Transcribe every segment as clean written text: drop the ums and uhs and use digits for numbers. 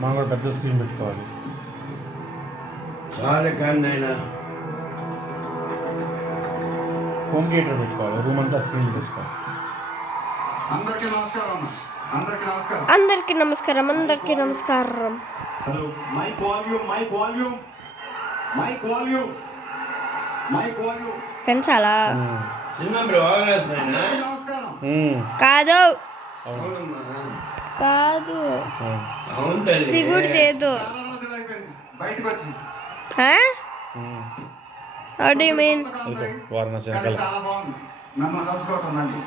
మనం కూడా పెద్ద స్క్రీన్ పెట్టుకోవాలి. చాలా కానీ ఆయన హోమ్ థియేటర్ పెట్టుకోవాలి, రూమ్ అంతా స్క్రీన్ పెట్టేసుకోవాలి. అందరికీ నమస్కారం. అందరికీ నమస్కారం. అందరికీ నమస్కారం. అందరికీ నమస్కారం. Hello, mic volume, mic volume, mic volume, mic volume. పెంచాలా? సినిమా బాగా నమస్కారం. కాదు అవునమ్మా. కాదు అవును తల్లి. శివుడు ఏదో చాలా రోజులు అయిపోయింది బయటకు వచ్చి. How do you mean? Varanasi కానీ వెనకాల చాలా బాగుంది. నన్ను కలుసుకోవటం అండి.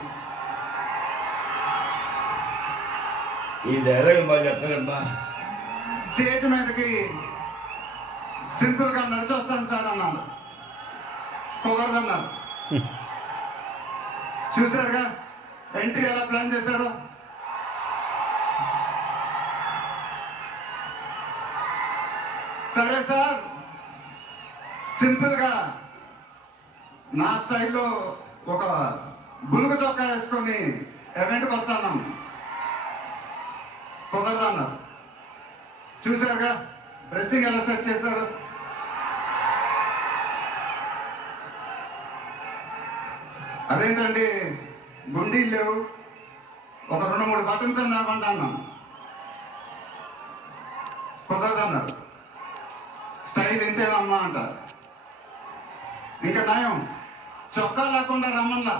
ఈ డైలాగ్ బాగా చెప్తారబ్బా. స్టేజ్ మీదకి సింపుల్ గా నడిచి వస్తాను సార్ అన్నాను. కుదరదన్నారు. చూసారుగా ఎంట్రీ ఎలా ప్లాన్ చేశారో. సరే సార్, సింపుల్ గా నా స్టైల్లో ఒక బులుగు చొక్కా వేసుకొని ఈవెంట్కి వస్తాను. కుదరదన్నారు. చూసారుగా డ్రెస్సింగ్ ఎలా సెట్ చేశారు. అదేంటండి గుండీలు లేవు, ఒక 2-3 బటన్స్ అన్నా ఇవ్వండి అన్నాను. కుదరదన్నారు. స్టైల్ ఇంతేనమ్మా అంటారు. ఇంకా నయం, చొక్కా లేకుండా రమ్మన్లా.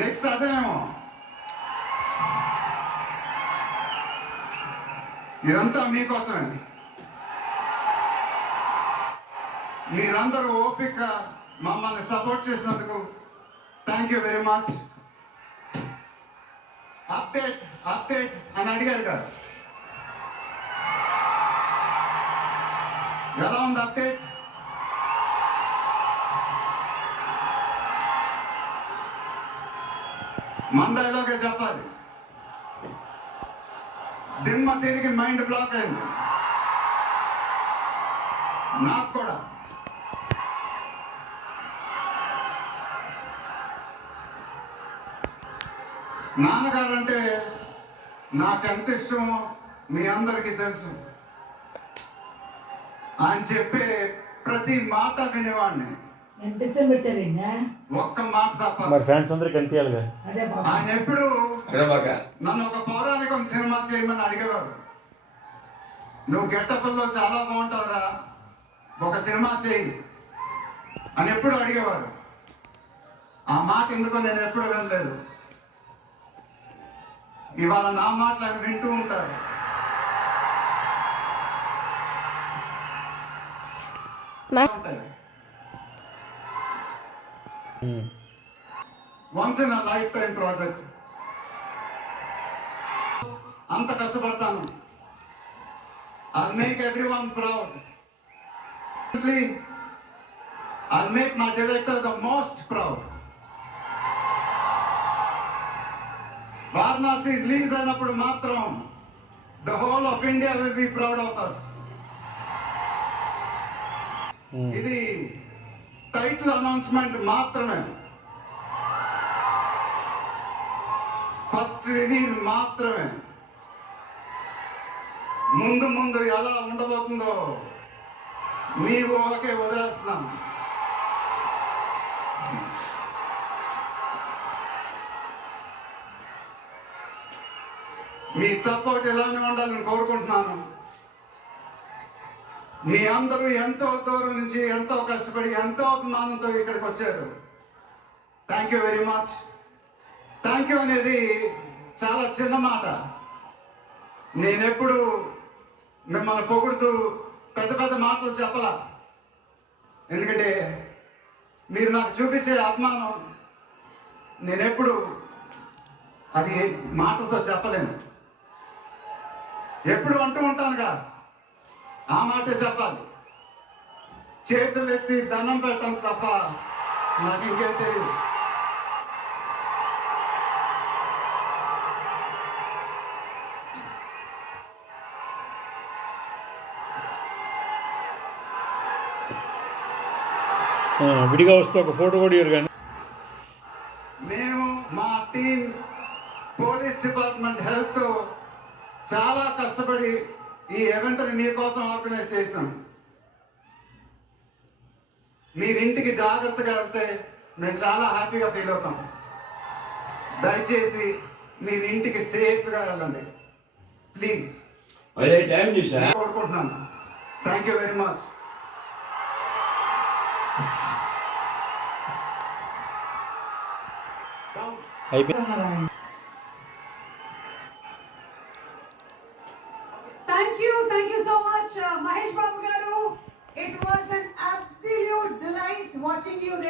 నెక్స్ట్ అదేమో. ఇదంతా మీకోసమే. మీరందరూ ఓపిక మమ్మల్ని సపోర్ట్ చేసినందుకు thank you very much. Update update అని అడిగారు కదా, ఎలా ఉంది అప్డేట్? మండైలోకే చెప్పాలి. దిమ్మ తిరిగి మైండ్ బ్లాక్ అయింది నాకు కూడా. నాన్నగారు అంటే నాకెంత ఇష్టమో మీ అందరికీ తెలుసు. ఆయన చెప్పే ప్రతి మాట వినేవాడిని, ఒక్క మాట తప్ప. మరి ఫ్యాన్స్ అందరికి కనిపించాలిగా. ఆయన ఎప్పుడు బాగా నన్ను ఒక పౌరాణికం సినిమా చేయమని అడిగేవారు. నువ్వు గెట్టపల్లో చాలా బాగుంటావురా, ఒక సినిమా చేయి అని ఎప్పుడు అడిగేవారు. ఆ మాట ఎందుకో నేను ఎప్పుడు వినలేదు. ఇవాళ నా మాటలు ఆయన వింటూ ఉంటారు. Once in a life time project. అంత కష్టపడతాను. I'll make everyone proud. I'll make my director the most proud. Varanasi release అయినప్పుడు మాత్రం the whole of India will be proud of us. ఇది టైటిల్ అనౌన్స్మెంట్ మాత్రమే, ఫస్ట్ రిలీజ్ మాత్రమే. ముందు ముందు ఎలా ఉండబోతుందో మీ ఊహకే వదిలేస్తున్నాం. మీ సపోర్ట్ ఇలానే ఉండాలని కోరుకుంటున్నాను. మీ అందరూ ఎంతో దూరం నుంచి ఎంతో కష్టపడి ఎంతో అభిమానంతో ఇక్కడికి వచ్చారు. Thank you very much. Thank you అనేది చాలా చిన్న మాట. నేనెప్పుడు మిమ్మల్ని పొగుడుతూ పెద్ద పెద్ద మాటలు చెప్పలా. ఎందుకంటే మీరు నాకు చూపించే అభిమానం నేనెప్పుడు అది మాటలతో చెప్పలేను. ఎప్పుడు అంటూ ఉంటానుగా, ఆ మాటే చెప్పాలి. చేతులు ఎత్తి దండం పెట్టడం తప్ప నాకు ఇంకేం తెలియదు. విడిగా వస్తే ఒక ఫోటో కూడా ఇవ్వరు. కానీ మేము మా టీం పోలీస్ డిపార్ట్మెంట్ హెల్త్ చాలా కష్టపడి ఈ ఈవెంట్ని నీ కోసం ఆర్గనైజ్ చేశాం. మీరింటికి జాగ్రత్తగా వెళ్తే మేము చాలా హ్యాపీగా ఫీల్ అవుతాం. దయచేసి మీరింటికి సేఫ్గా వెళ్ళండి ప్లీజ్. అదే టైం చూసా. కోరుకుంటున్నాను. Thank you very much. అయిపోయింది. Thank you so much, Mahesh Babu Garu. It was an absolute delight watching you there.